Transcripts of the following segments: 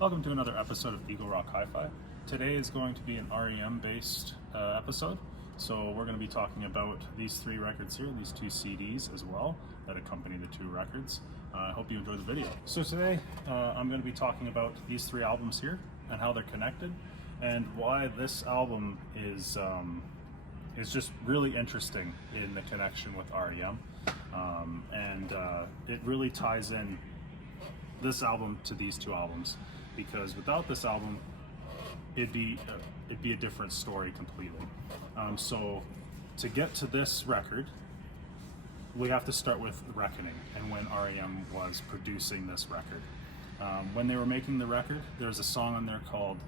Welcome to another episode of Eagle Rock Hi-Fi. Today is going to be an REM based episode. So we're going to be talking about these three records here, these two CDs as well that accompany the two records. I hope you enjoy the video. So today I'm going to be talking about these three albums here and how they're connected and why this album is just really interesting in the connection with REM. It really ties in this album to these two albums, because without this album it'd be a different story completely. So to get to this record, we have to start with Reckoning and when REM was producing this record. When they were making the record, there's a song on there called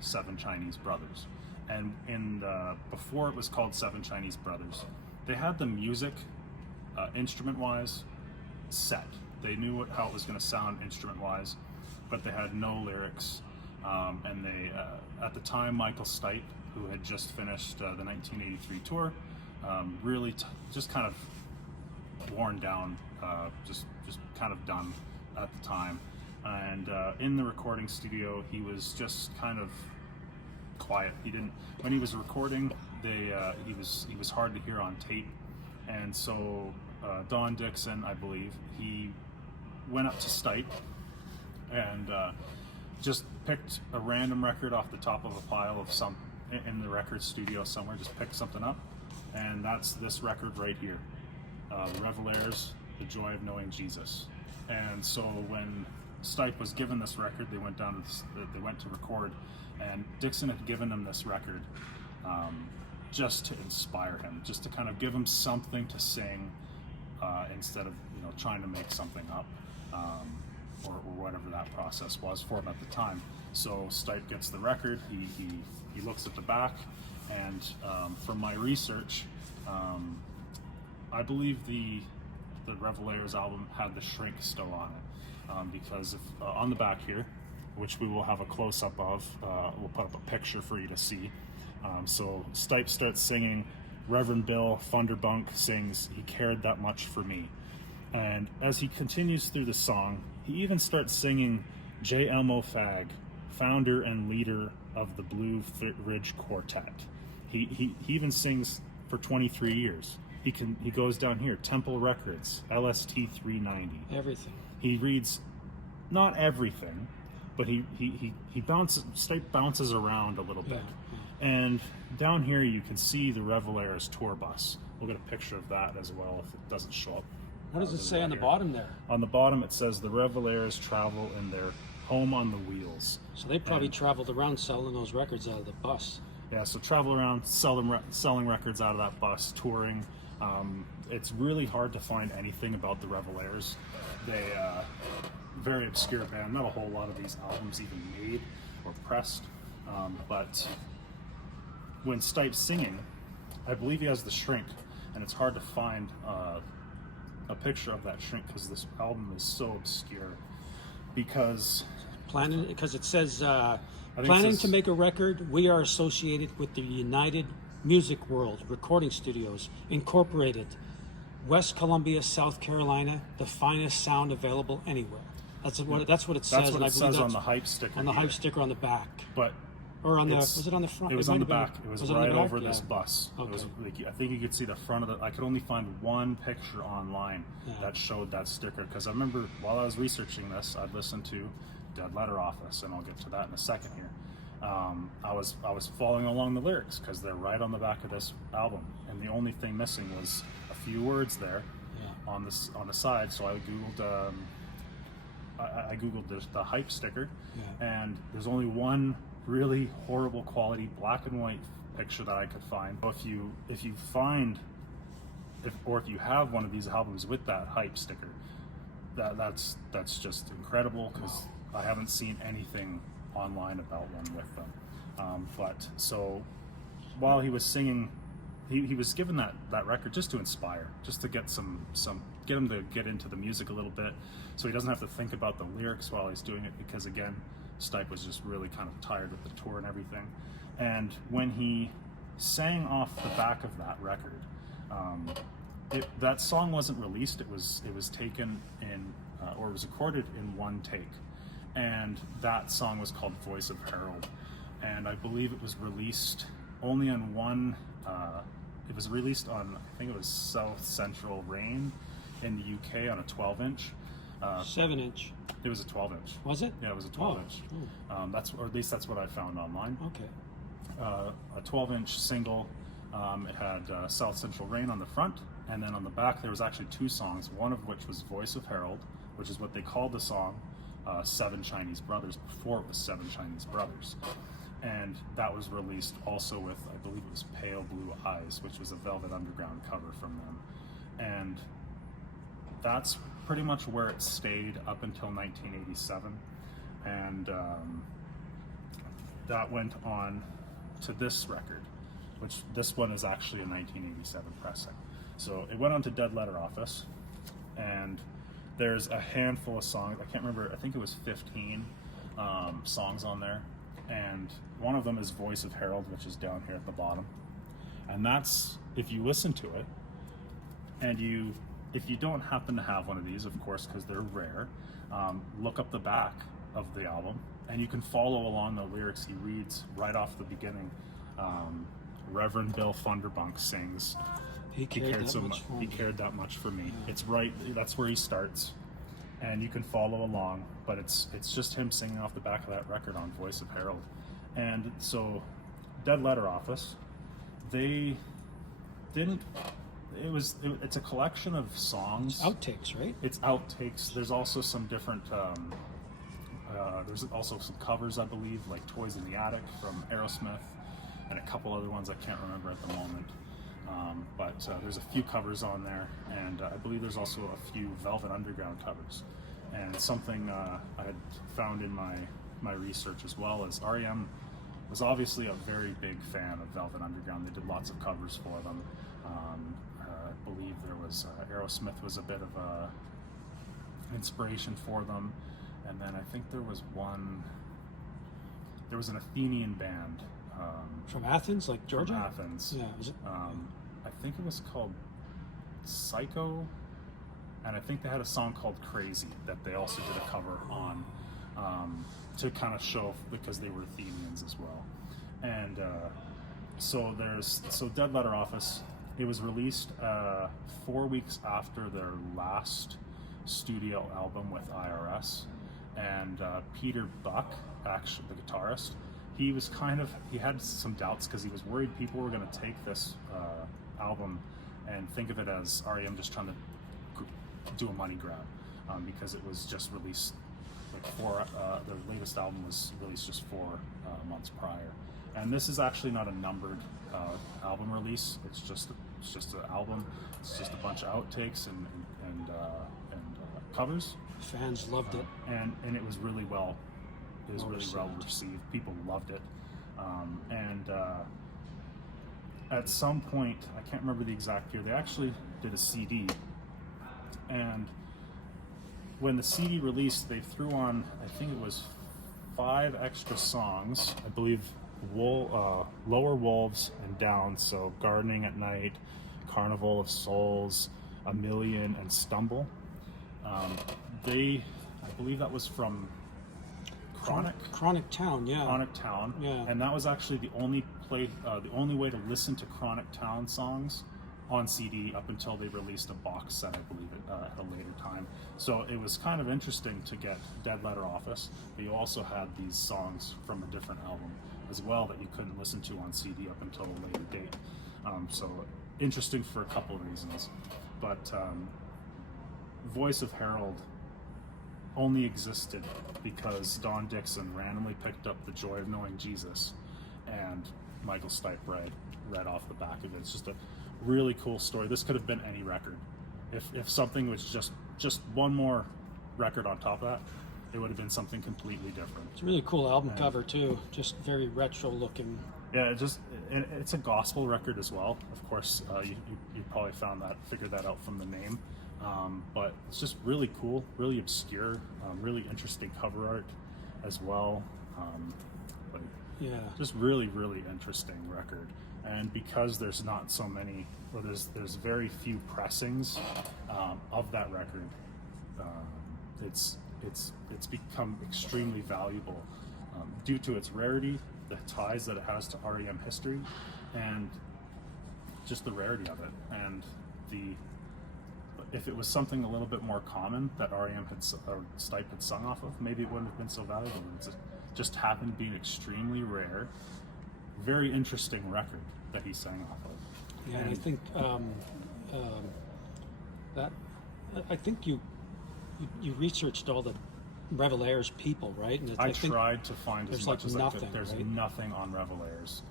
Seven Chinese Brothers, and before it was called Seven Chinese Brothers, they had the music instrument wise set. They knew how it was going to sound instrument wise, but they had no lyrics. And they, at the time, Michael Stipe, who had just finished the 1983 tour, really just kind of worn down, just kind of done at the time. And in the recording studio, he was just kind of quiet. When he was recording, he was hard to hear on tape. And so Don Dixon, I believe, he went up to Stipe and just picked a random record off the top of a pile of some in the record studio somewhere, just picked something up, and that's this record right here, Revelaires, The Joy of Knowing Jesus. And so when Stipe was given this record, they went to record, and Dixon had given him this record just to inspire him, just to kind of give him something to sing instead of trying to make something up. Or whatever that process was for him at the time. So Stipe gets the record, he looks at the back, and from my research, I believe the Revelaires album had the shrink still on it, because on the back here, which we will have a close-up of, we'll put up a picture for you to see. So Stipe starts singing, Reverend Bill Thunderbunk sings, "He Cared That Much for Me." And as he continues through the song, he even starts singing J. Elmo Fagg, founder and leader of the Blue Ridge Quartet. He even sings for 23 years. He goes down here, Temple Records, LST 390. Everything. He reads, not everything, but Stipe bounces around a little bit. Yeah. And down here you can see the Revelaires tour bus. We'll get a picture of that as well if it doesn't show up. What does it say on the bottom there? On the bottom it says the Revelaires travel in their home on the wheels. So they probably traveled around selling those records out of the bus. Yeah, so travel around selling records out of that bus, touring. It's really hard to find anything about the Revelaires. They very obscure band, not a whole lot of these albums even made or pressed. But when Stipe's singing, I believe he has the shrink, and it's hard to find a picture of that shrink because this album is so obscure. Because it says planning to make a record, we are associated with the United Music World Recording Studios Incorporated, West Columbia, South Carolina, the finest sound available anywhere. That's what it says. That's what it says on the hype sticker. On the hype sticker on the back. But was it on the front? It was on the back. It was right over this bus. Okay. It was I think you could see the front of the. I could only find one picture online that showed that sticker, because I remember while I was researching this, I'd listened to Dead Letter Office, and I'll get to that in a second here. I was following along the lyrics because they're right on the back of this album, and the only thing missing was a few words there on the side. So I googled. I googled the hype sticker, and there's only one really horrible quality black and white picture that I could find. If you have one of these albums with that hype sticker, that's just incredible, because I haven't seen anything online about one with them. But so while he was singing, he was given that record just to inspire, just to get get him to get into the music a little bit, so he doesn't have to think about the lyrics while he's doing it, because again, Stipe was just really kind of tired with the tour and everything. And when he sang off the back of that record, that song wasn't released. It was taken in, or it was recorded in one take. and that song was called Voice of Harold, and I believe it was released only on one, it was released on, I think it was South Central REM in the UK on a 12-inch. 7-inch. It was a 12-inch. Was it? Yeah, it was a 12-inch. Or at least that's what I found online. Okay. A 12-inch single. It had South Central Rain on the front, and then on the back there was actually two songs, one of which was Voice of Harold, which is what they called the song, Seven Chinese Brothers, before it was Seven Chinese Brothers. And that was released also with, I believe it was Pale Blue Eyes, which was a Velvet Underground cover from them. And that's pretty much where it stayed up until 1987. And that went on to this record, which this one is actually a 1987 pressing. So it went on to Dead Letter Office, and there's a handful of songs. I can't remember, I think it was 15 songs on there. And one of them is Voice of Harold, which is down here at the bottom. And that's, if you listen to it, and if you don't happen to have one of these, of course, because they're rare, look up the back of the album, and you can follow along the lyrics. He reads right off the beginning. Reverend Bill Funderbunk sings, he cared that much for me. Yeah. It's right, that's where he starts, and you can follow along, but it's just him singing off the back of that record on Voice of Harold. And so Dead Letter Office, they didn't, it's a collection of songs. It's outtakes, right? It's outtakes. There's also some different there's also some covers, I believe, like Toys in the Attic from Aerosmith, and a couple other ones I can't remember at the moment. But there's a few covers on there, and I believe there's also a few Velvet Underground covers. And something I had found in my research as well is R.E.M. was obviously a very big fan of Velvet Underground. They did lots of covers for them. I believe there was Aerosmith was a bit of a inspiration for them, and then I think there was an Athenian band from Athens, like Georgia. From Athens, yeah. Is it? I think it was called Psycho, and I think they had a song called Crazy that they also did a cover on, to kind of show, because they were Athenians as well. And so Dead Letter Office, it was released 4 weeks after their last studio album with IRS, and Peter Buck, actually the guitarist, he had some doubts because he was worried people were going to take this album and think of it as R.E.M. just trying to do a money grab, because it was just released their latest album was released just 4 months prior. And this is actually not a numbered album release. It's just an album. It's just a bunch of outtakes and covers. Fans loved it, and it was really well. It was really well received. People loved it, and at some point, I can't remember the exact year, they actually did a CD, and when the CD released, they threw on, I think it was 5 extra songs, I believe. Lower Wolves and Down, so Gardening at Night, Carnival of Souls, A Million, and Stumble. I believe that was from Chronic Town, yeah. Chronic Town, yeah. And that was actually the only way to listen to Chronic Town songs on CD up until they released a box set, I believe, at a later time. So it was kind of interesting to get Dead Letter Office, but you also had these songs from a different album as well that you couldn't listen to on CD up until a later date. So interesting for a couple of reasons. But Voice of Harold only existed because Don Dixon randomly picked up The Joy of Knowing Jesus, and Michael Stipe read off the back of it. It's just a really cool story. This could have been any record. If something was just one more record on top of that, it would have been something completely different. It's a really cool album cover too, just very retro looking. Yeah, it's a gospel record as well. Of course, you probably figured that out from the name. But it's just really cool, really obscure, really interesting cover art as well. Just really, really interesting record. And because there's not so many, or there's very few pressings of that record, it's become extremely valuable due to its rarity, the ties that it has to REM history, and just the rarity of it. And if it was something a little bit more common that REM or Stipe had sung off of, maybe it wouldn't have been so valuable. It just happened being extremely rare, very interesting record that he sang off of. Yeah, and I think that I think you researched all the Revelaires people, right? And I tried to find as much as nothing, I could. There's right? nothing on Revelaires.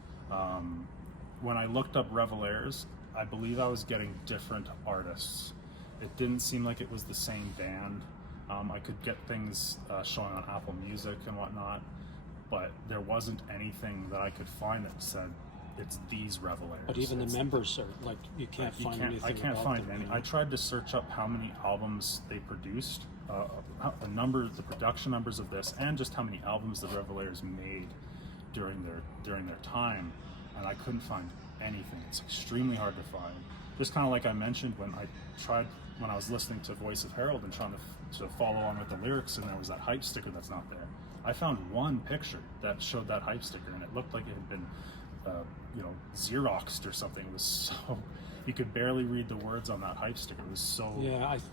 When I looked up Revelaires, I believe I was getting different artists. It didn't seem like it was the same band. I could get things showing on Apple Music and whatnot, but there wasn't anything that I could find that said it's these Revelaires. But even the members are like, you can't find anything. I can't about find them, any. you know? I tried to search up how many albums they produced, the production numbers of this, and just how many albums the Revelaires made during their time, and I couldn't find anything. It's extremely hard to find. Just kind of like I mentioned when I was listening to Voice of Harold and trying to follow on with the lyrics, and there was that hype sticker that's not there. I found one picture that showed that hype sticker, and it looked like it had been Xeroxed or something. It was so, you could barely read the words on that hype sticker. It was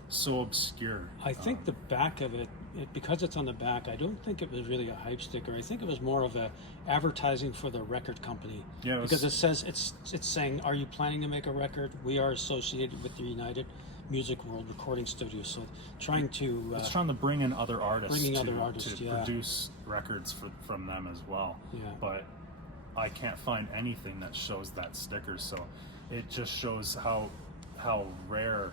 so obscure. I think the back of it, because it's on the back, I don't think it was really a hype sticker. I think it was more of a advertising for the record company. Yeah, because it says it's saying, "Are you planning to make a record? We are associated with the United Music World Recording Studio." So it's trying to bring in other artists to produce records from them as well. Yeah. But I can't find anything that shows that sticker, so it just shows how rare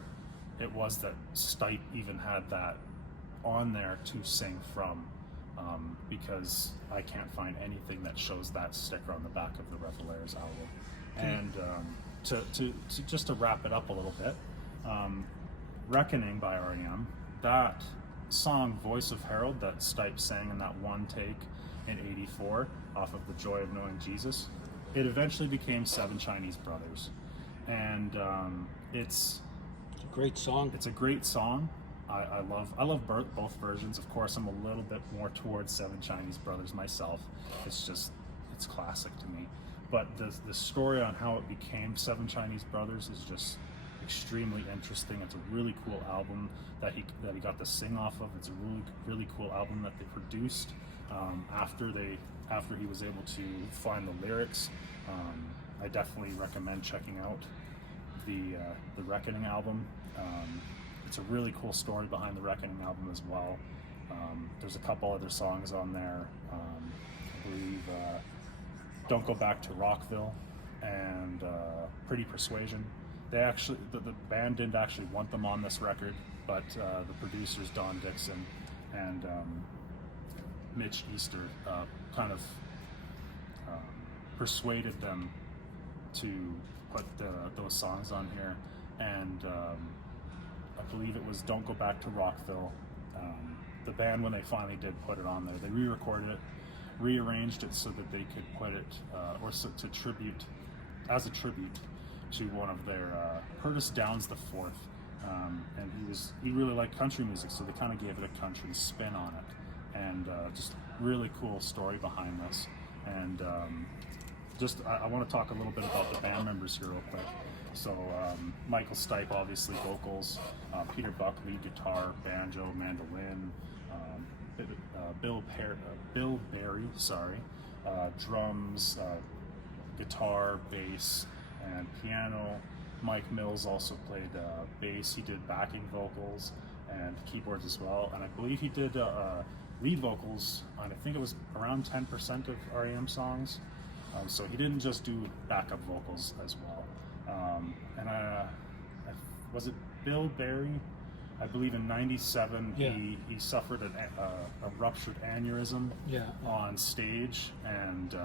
it was that Stipe even had that on there to sing from, because I can't find anything that shows that sticker on the back of the Revelaires album. And to just to wrap it up a little bit, Reckoning by R.E.M, that song Voice of Harold that Stipe sang in that one take in '84 off of The Joy of Knowing Jesus, it eventually became Seven Chinese Brothers, and it's a great song. It's a great song. I love both versions. Of course, I'm a little bit more towards Seven Chinese Brothers myself. It's classic to me. But the story on how it became Seven Chinese Brothers is just extremely interesting. It's a really cool album that he got to sing off of. It's a really cool album that they produced after he was able to find the lyrics. I definitely recommend checking out the Reckoning album. It's a really cool story behind the Reckoning album as well. There's a couple other songs on there. I believe Don't Go Back to Rockville and Pretty Persuasion. They actually, the band didn't actually want them on this record, but the producers Don Dixon and Mitch Easter kind of persuaded them to put those songs on here, and I believe it was Don't Go Back to Rockville. The band, when they finally did put it on there, they re-recorded it, rearranged it so that they could put it, as a tribute to one of their, Curtis Downs the Fourth, and he really liked country music, so they kind of gave it a country spin on it, and just really cool story behind this. And I want to talk a little bit about the band members here real quick. So Michael Stipe, obviously vocals, Peter Buckley, guitar, banjo, mandolin, Bill Berry, drums, guitar, bass, and piano. Mike Mills also played bass. He did backing vocals and keyboards as well, and I believe he did lead vocals on, I think it was around 10% of R.E.M songs. So he didn't just do backup vocals as well. And was it Bill Berry? I believe in '97 he suffered a ruptured aneurysm on stage, and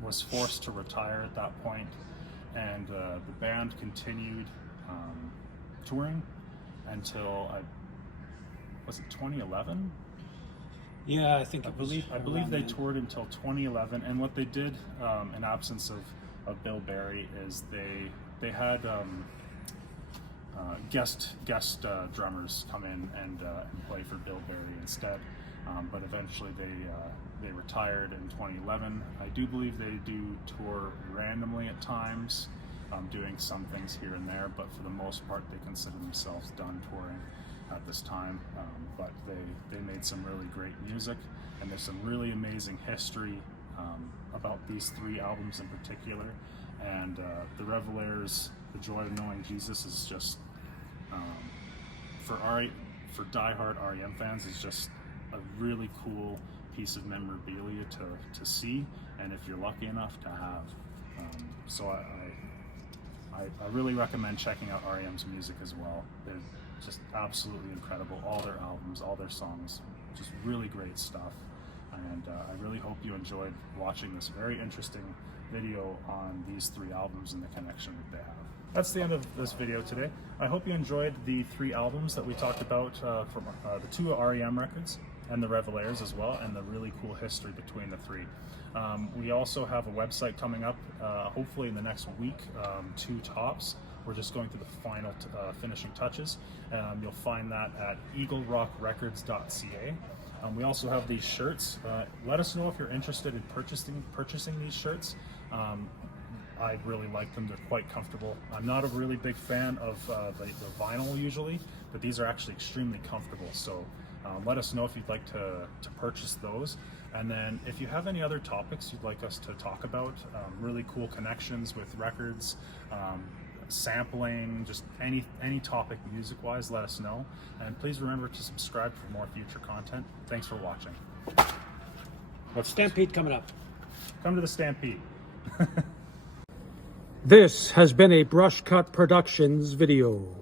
was forced to retire at that point. And the band continued touring until was it 2011? Yeah, I think I believe they toured until 2011. And what they did, in absence of Bill Berry, is they had guest drummers come in and play for Bill Berry instead. But eventually they retired in 2011. I do believe they do tour randomly at times, doing some things here and there, but for the most part they consider themselves done touring at this time. But they made some really great music, and there's some really amazing history about these 3 albums in particular. And the Revelaires, The Joy of Knowing Jesus, is just for diehard R.E.M. fans, is just a really cool piece of memorabilia to see, and if you're lucky enough to have. So I really recommend checking out R.E.M's music as well. They're just absolutely incredible. All their albums, all their songs, just really great stuff. And I really hope you enjoyed watching this very interesting video on these 3 albums and the connection that they have. That's the end of this video today. I hope you enjoyed the 3 albums that we talked about from the 2 R.E.M. records and the Revelaires as well, and the really cool history between the 3. We also have a website coming up, hopefully in the next week, 2 tops. We're just going through the final finishing touches. You'll find that at eaglerockrecords.ca. We also have these shirts. Let us know if you're interested in purchasing these shirts. I really like them. They're quite comfortable. I'm not a really big fan of the vinyl usually, but these are actually extremely comfortable. So let us know if you'd like to purchase those. And then if you have any other topics you'd like us to talk about, really cool connections with records, sampling, just any topic music-wise, let us know. And please remember to subscribe for more future content. Thanks for watching. What's Stampede coming up? Come to the Stampede. This has been a Brush Cut Productions video.